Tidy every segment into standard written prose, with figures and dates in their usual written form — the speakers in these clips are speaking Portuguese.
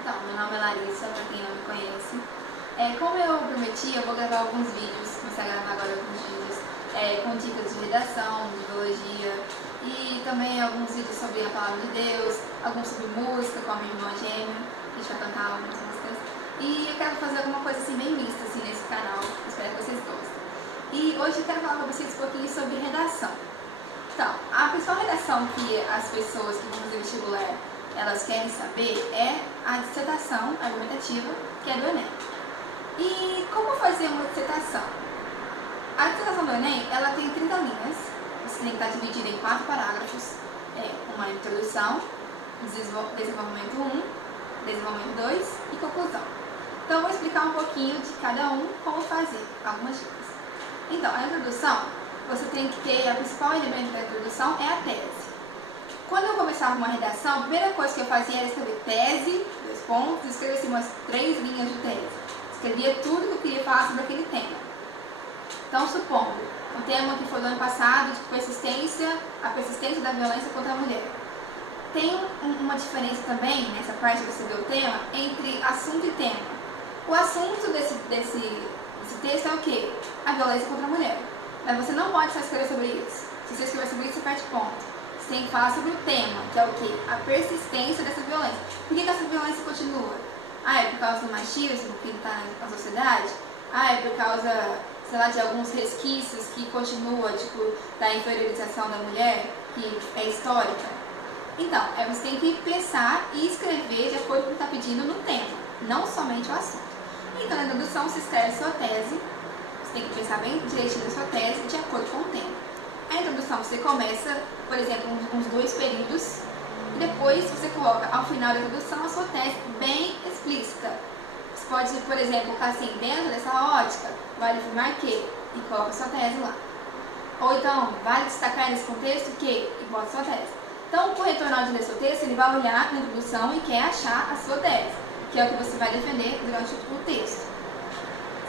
Então, meu nome é Larissa, pra quem não me conhece. Como eu prometi, eu vou gravar alguns vídeos, começar a gravar agora alguns vídeos com dicas de redação, de biologia e também alguns vídeos sobre a palavra de Deus, alguns sobre música com a minha irmã gêmea, que a gente vai cantar algumas músicas. E eu quero fazer alguma coisa assim bem mista assim, nesse canal, espero que vocês gostem. E hoje eu quero falar com vocês um pouquinho sobre redação. Então, a principal redação que as pessoas que vão fazer vestibular elas querem saber é a dissertação argumentativa, que é do Enem. E como fazer uma dissertação? A dissertação do Enem, ela tem 30 linhas, você tem que estar dividida em 4 parágrafos, uma introdução, desenvolvimento 1, desenvolvimento 2 e conclusão. Então eu vou explicar um pouquinho de cada um, como fazer, algumas dicas. Então, a introdução, você tem que ter, a principal elemento da introdução é a tese. Quando eu começava uma redação, a primeira coisa que eu fazia era escrever tese, 2 pontos, escrever assim, umas 3 linhas de tese. Escrevia tudo que eu queria falar sobre aquele tema. Então, supondo, um tema que foi do ano passado, de persistência, a persistência da violência contra a mulher. Tem uma diferença também, nessa parte de você ver o tema, entre assunto e tema. O assunto desse texto é o quê? A violência contra a mulher. Mas você não pode só escrever sobre isso. Se você escrever sobre isso, você perde ponto. Você tem que falar sobre o tema, que é o quê? A persistência dessa violência. Por que essa violência continua? É por causa do machismo que está na sociedade? É por causa, sei lá, de alguns resquícios que continua, tipo, da inferiorização da mulher, que é histórica? Então, você tem que pensar e escrever de acordo com o que está pedindo no tema, não somente o assunto. Então, na introdução, você escreve a sua tese, você tem que pensar bem direitinho na sua tese, de acordo com o tema. A introdução você começa, por exemplo, uns 2 períodos, e depois você coloca ao final da introdução a sua tese bem explícita. Você pode, por exemplo, colocar assim, dentro dessa ótica, vale afirmar que, e coloca a sua tese lá. Ou então, vale destacar nesse contexto que, e bota a sua tese. Então, o corretor, na hora de ler seu texto, ele vai olhar na introdução e quer achar a sua tese, que é o que você vai defender durante o texto.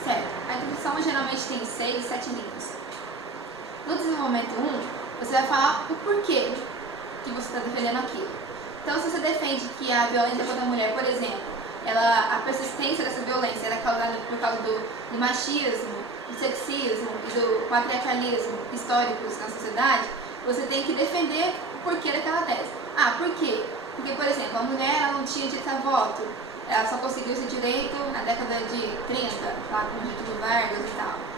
Certo? A introdução geralmente tem 6, 7 linhas. No desenvolvimento 1, você vai falar o porquê que você está defendendo aquilo. Então, se você defende que a violência contra a mulher, por exemplo, a persistência dessa violência é causada por causa do machismo, do sexismo e do patriarcalismo históricos na sociedade, você tem que defender o porquê daquela tese. Por quê? Porque, por exemplo, a mulher ela não tinha direito a voto, ela só conseguiu esse direito na década de 30, lá com o Getúlio Vargas e tal.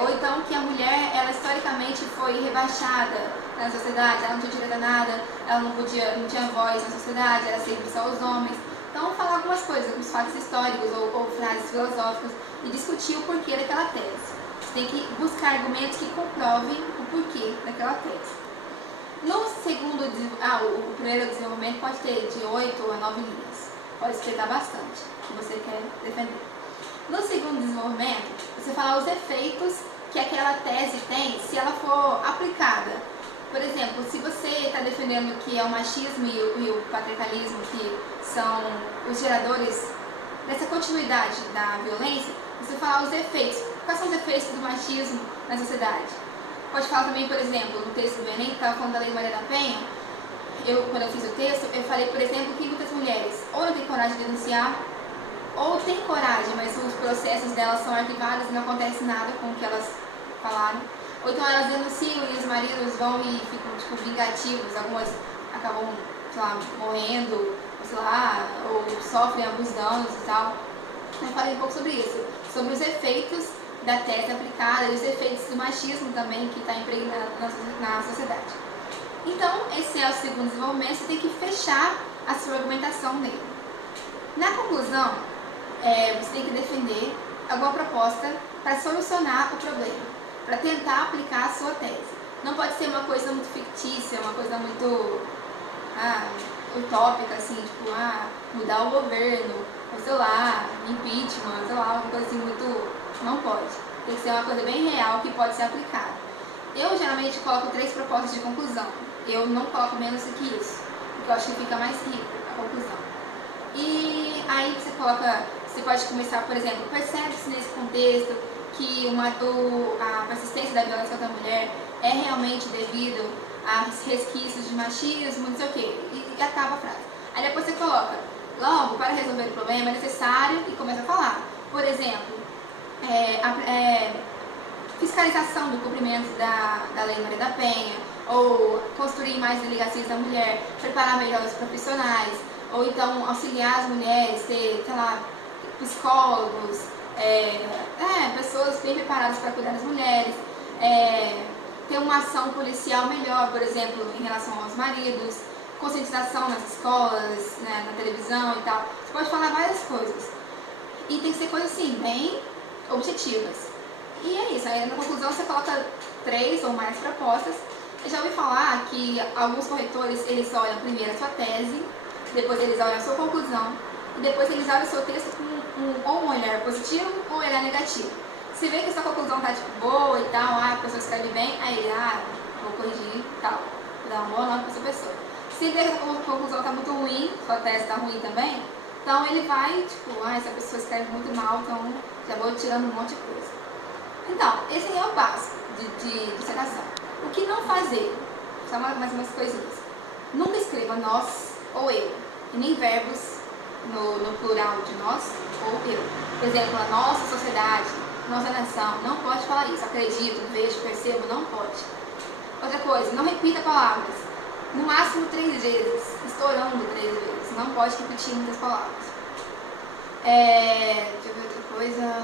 Ou então que a mulher, ela historicamente foi rebaixada na sociedade, ela não tinha direito a nada, ela não tinha voz na sociedade, era sempre só os homens. Então, vamos falar algumas coisas, alguns fatos históricos ou frases filosóficas e discutir o porquê daquela tese. Você tem que buscar argumentos que comprovem o porquê daquela tese. No segundo, o primeiro desenvolvimento pode ter de 8 a 9 linhas, pode explicar bastante o que você quer defender. No segundo desenvolvimento, você fala os efeitos que aquela tese tem se ela for aplicada. Por exemplo, se você está defendendo que é o machismo e o patriarcalismo que são os geradores dessa continuidade da violência, você fala os efeitos. Quais são os efeitos do machismo na sociedade? Pode falar também, por exemplo, no texto do Enem, que estava falando da Lei Maria da Penha, quando eu fiz o texto, eu falei, por exemplo, que muitas mulheres ou não têm coragem de denunciar, ou tem coragem, mas os processos delas são arquivados e não acontece nada com o que elas falaram. Ou então elas denunciam e os maridos vão e ficam tipo, vingativos, algumas acabam, sei lá, morrendo, sei lá, ou sofrem alguns danos e tal. Eu falei um pouco sobre isso, sobre os efeitos da tese aplicada e os efeitos do machismo também que está impregnado na sociedade. Então, esse é o segundo desenvolvimento, você tem que fechar a sua argumentação nele. Na conclusão, você tem que defender alguma proposta para solucionar o problema, para tentar aplicar a sua tese. Não pode ser uma coisa muito fictícia, uma coisa muito utópica, assim, tipo, mudar o governo, ou sei lá, impeachment, sei lá, uma coisa assim muito... Não pode. Tem que ser uma coisa bem real que pode ser aplicada. Eu geralmente coloco 3 propostas de conclusão. Eu não coloco menos do que isso, porque eu acho que fica mais rico a conclusão. E aí você pode começar, por exemplo, percebe-se nesse contexto que a persistência da violência contra a mulher é realmente devido a resquícios de machismo, não sei o quê, e acaba a frase. Aí depois você coloca, logo, para resolver resolver o problema, é necessário e começa a falar. Por exemplo, fiscalização do cumprimento da Lei Maria da Penha, ou construir mais delegacias da mulher, preparar melhor os profissionais, ou então auxiliar as mulheres, ter, sei lá, psicólogos, pessoas bem preparadas para cuidar das mulheres, ter uma ação policial melhor, por exemplo, em relação aos maridos, conscientização nas escolas, né, na televisão e tal. Você pode falar várias coisas. E tem que ser coisas assim, bem objetivas. E é isso, aí na conclusão você coloca 3 ou mais propostas. Eu já ouvi falar que alguns corretores, eles olham primeiro a sua tese, depois eles olham a sua conclusão, e depois eles olham o seu texto com ou um olhar positivo ou um olhar negativo. Se vê que a sua conclusão tá tipo boa e tal, a pessoa escreve bem, aí ele, vou corrigir e tal, vou dar uma boa nota pra essa pessoa. Se vê que a conclusão tá muito ruim, sua tese tá ruim também, então ele vai, tipo, essa pessoa escreve muito mal, então já vou tirando um monte de coisa. Então, esse é o básico de dissertação. O que não fazer? Só mais umas coisinhas. Nunca escreva nós ou eu, e nem verbos no plural de nós ou eu. Por exemplo, a nossa sociedade, nossa nação, não pode falar isso. Acredito, vejo, percebo, não pode. Outra coisa, não repita palavras. No máximo 3 vezes, estourando 3 vezes. Não pode repetir muitas palavras. Deixa eu ver outra coisa.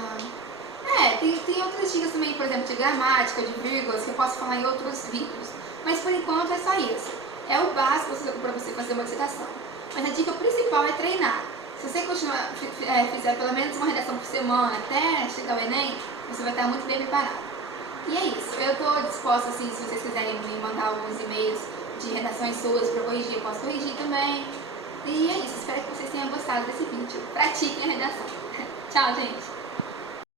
Tem outras dicas também, por exemplo, de gramática, de vírgulas, que eu posso falar em outros vídeos. Mas por enquanto é só isso. É o básico para você fazer uma dissertação. Mas a dica principal é treinar. Se você continuar, fizer pelo menos uma redação por semana até chegar ao Enem, você vai estar muito bem preparado. E é isso. Eu estou disposta, assim, se vocês quiserem me mandar alguns e-mails de redações suas para corrigir, eu posso corrigir também. E é isso. Espero que vocês tenham gostado desse vídeo. Pratiquem a redação. Tchau, gente!